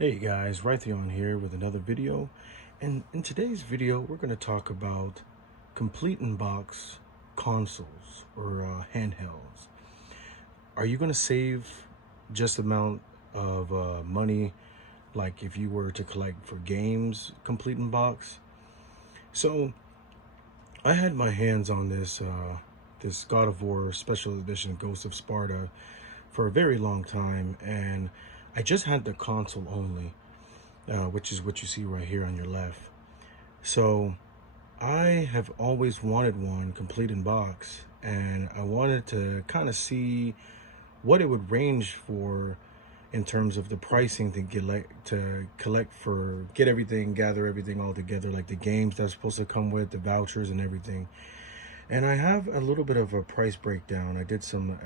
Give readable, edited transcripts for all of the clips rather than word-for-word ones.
Hey guys, Raytheon here with another video. And in today's video, we're going to talk about complete in-box consoles or handhelds. Are you going to save just amount of money like if you were to collect for games complete in box? So I had my hands on this God of War Special Edition Ghost of Sparta for a very long time, and I just had the console only. Which is what you see right here on your left. So I have always wanted one complete in box, and I wanted to kind of see what it would range for in terms of the pricing to get everything, gather everything all together, like the games that's supposed to come with the vouchers and everything. And I have a little bit of a price breakdown. I did some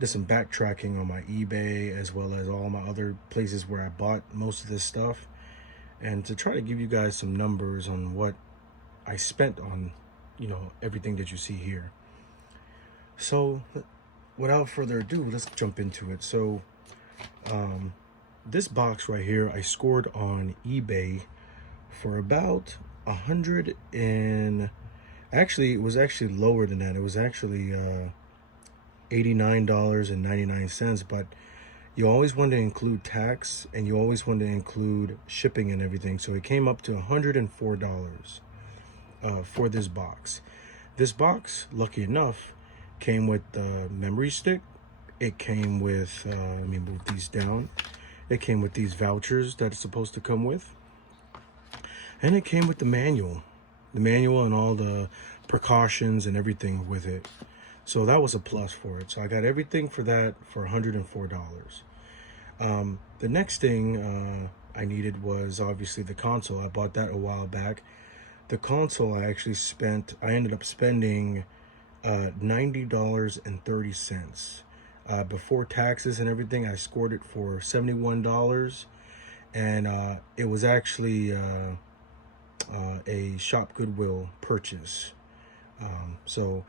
backtracking on my eBay as well as all my other places where I bought most of this stuff, and to try to give you guys some numbers on what I spent on, everything that you see here. So without further ado, let's jump into it. So this box right here, I scored on eBay for about 100 and actually it was actually lower than that. It was actually $89.99, but you always want to include tax and you always want to include shipping and everything. So it came up to $104 for this box. This box, lucky enough, came with the memory stick. It came with, let me move these down. It came with these vouchers that it's supposed to come with. And it came with the manual and all the precautions and everything with it. So that was a plus for it. So I got everything for that for $104. The next thing I needed was obviously the console. I bought that a while back. The console I ended up spending $90.30. Before taxes and everything, I scored it for $71. And it was actually a Shop Goodwill purchase. So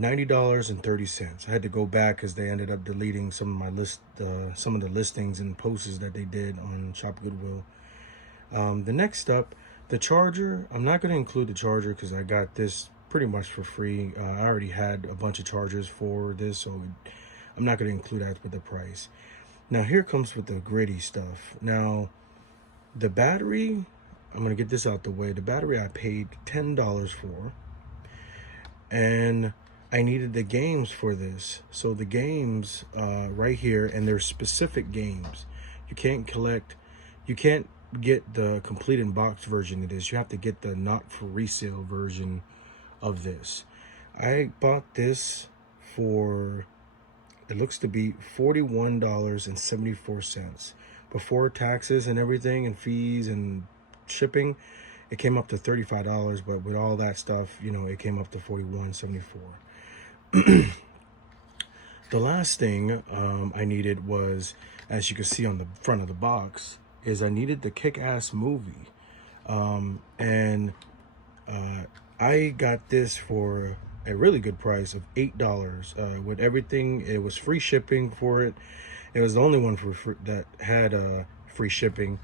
$90.30. I had to go back because they ended up deleting some of the listings and posts that they did on Shop Goodwill. The next up, the charger. I'm not going to include the charger because I got this pretty much for free. I already had a bunch of chargers for this, so I'm not going to include that with the price. Now here comes with the gritty stuff. Now the battery, I'm going to get this out the way. The battery I paid $10 for, and I needed the games for this. So the games right here, and there's specific games. You can't get the complete in box version of this. You have to get the not for resale version of this. I bought this for, it looks to be $41.74. Before taxes and everything and fees and shipping, it came up to $35, but with all that stuff, it came up to $41.74. The last thing I needed was, as you can see on the front of the box, is I needed the Kick-Ass movie. And I got this for a really good price of $8. With everything, it was free shipping for it. It was the only one that had free shipping.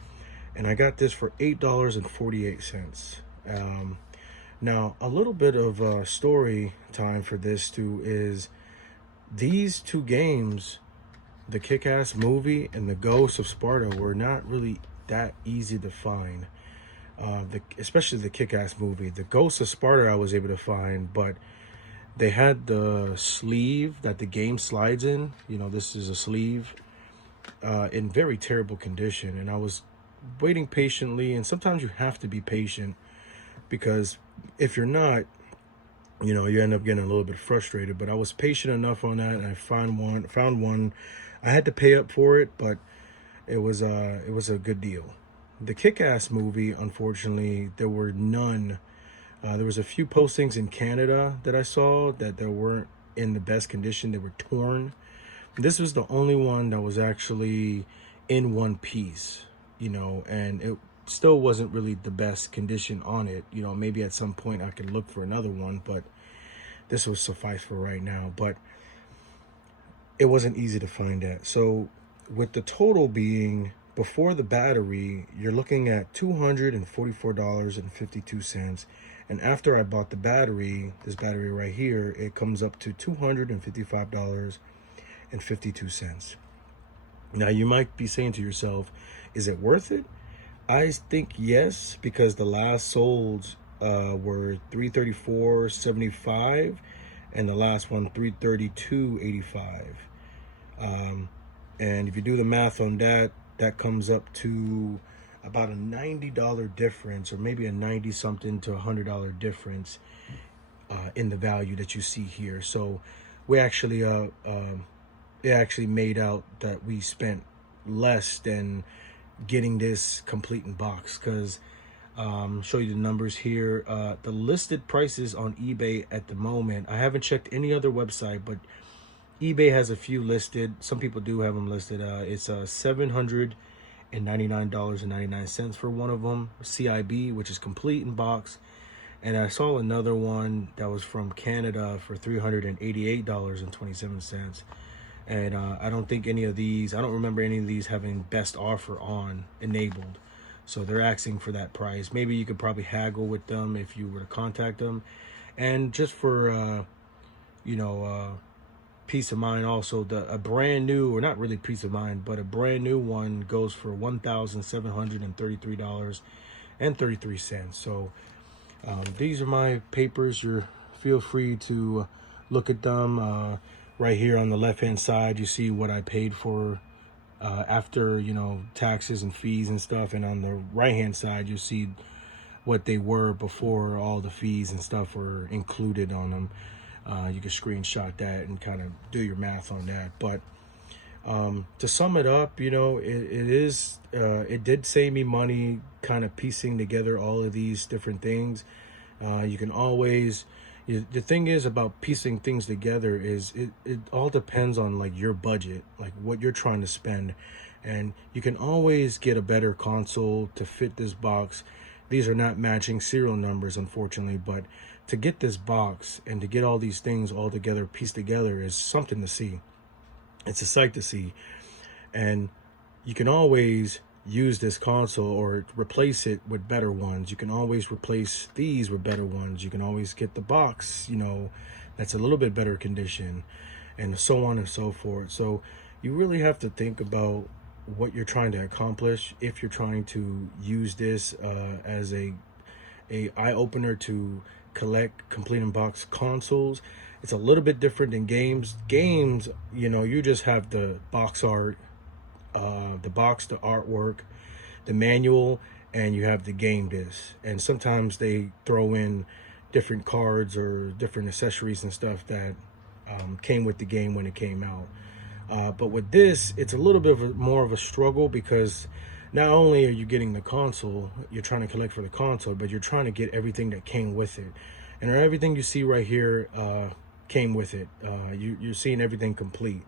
And I got this for $8.48. Now, a little bit of story time for this too is these two games, the Kick-Ass movie and the Ghost of Sparta, were not really that easy to find. Especially the Kick-Ass movie. The Ghost of Sparta I was able to find, but they had the sleeve that the game slides in. This is a sleeve in very terrible condition, and I was waiting patiently, and sometimes you have to be patient because if you're not, you end up getting a little bit frustrated. But I was patient enough on that, and I found one. I had to pay up for it, but it was a good deal. The Kick-Ass movie, unfortunately, there were none. There was a few postings in Canada that I saw that they weren't in the best condition. They were torn. This was the only one that was actually in one piece, and it still wasn't really the best condition on it. Maybe at some point I could look for another one, but this will suffice for right now. But it wasn't easy to find that. So with the total being before the battery, you're looking at $244.52. And after I bought the battery, this battery right here, it comes up to $255.52. Now, you might be saying to yourself, is it worth it? I think yes, because the last solds were $334.75, and the last one $332.85. And if you do the math on that, that comes up to about a $90 difference, or maybe a 90 something to $100 difference in the value that you see here. So we actually it actually made out that we spent less than getting this complete in box, because show you the numbers here. The listed prices on eBay at the moment, I haven't checked any other website, but eBay has a few listed. Some people do have them listed. It's $799.99 for one of them, CIB, which is complete in box. And I saw another one that was from Canada for $388.27. And I don't think any of these, I don't remember any of these having best offer on enabled. So they're asking for that price. Maybe you could probably haggle with them if you were to contact them. And just for, peace of mind also, a brand new, or not really peace of mind, but a brand new one goes for $1,733.33. So these are my papers. Feel free to look at them. Right here on the left hand side, you see what I paid for after taxes and fees and stuff, and on the right hand side you see what they were before all the fees and stuff were included on them. You can screenshot that and kind of do your math on that. But to sum it up, it did save me money kind of piecing together all of these different things. You can always, the thing is about piecing things together is it all depends on like your budget, like what you're trying to spend. And you can always get a better console to fit this box. These are not matching serial numbers, unfortunately, but to get this box and to get all these things all together, pieced together, is something to see. It's a sight to see. And you can always use this console or replace it with better ones. You can always replace these with better ones. You can always get the box, that's a little bit better condition, and so on and so forth. So you really have to think about what you're trying to accomplish. If you're trying to use this as a eye-opener to collect complete in box consoles, it's a little bit different than games. Games, you just have the box art, the artwork, the manual, and you have the game disc. And sometimes they throw in different cards or different accessories and stuff that came with the game when it came out. But with this, it's a little bit more of a struggle, because not only are you getting the console, you're trying to collect for the console, but you're trying to get everything that came with it. And everything you see right here came with it. You're seeing everything complete,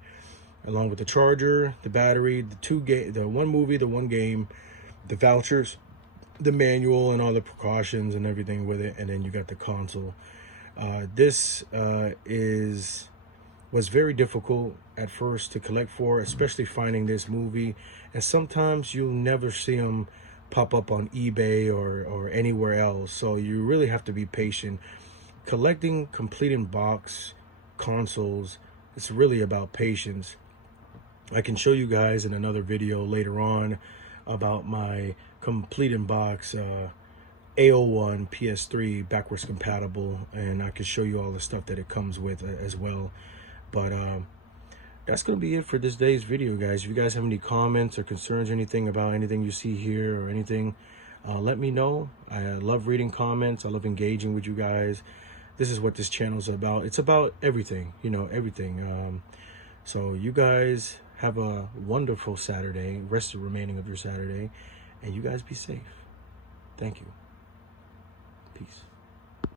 along with the charger, the battery, the one movie, the one game, the vouchers, the manual, and all the precautions and everything with it. And then you got the console. This was very difficult at first to collect for, especially finding this movie. And sometimes you'll never see them pop up on eBay or anywhere else. So you really have to be patient. Collecting complete in box consoles, it's really about patience. I can show you guys in another video later on about my complete in box AO1 PS3 backwards compatible, and I can show you all the stuff that it comes with as well. But that's gonna be it for this day's video, guys. If you guys have any comments or concerns, anything about anything you see here or anything, let me know. I love reading comments. I love engaging with you guys. This is what this channel is about. It's about everything, everything. So you guys have a wonderful Saturday, rest of the remaining of your Saturday, and you guys be safe. Thank you. Peace.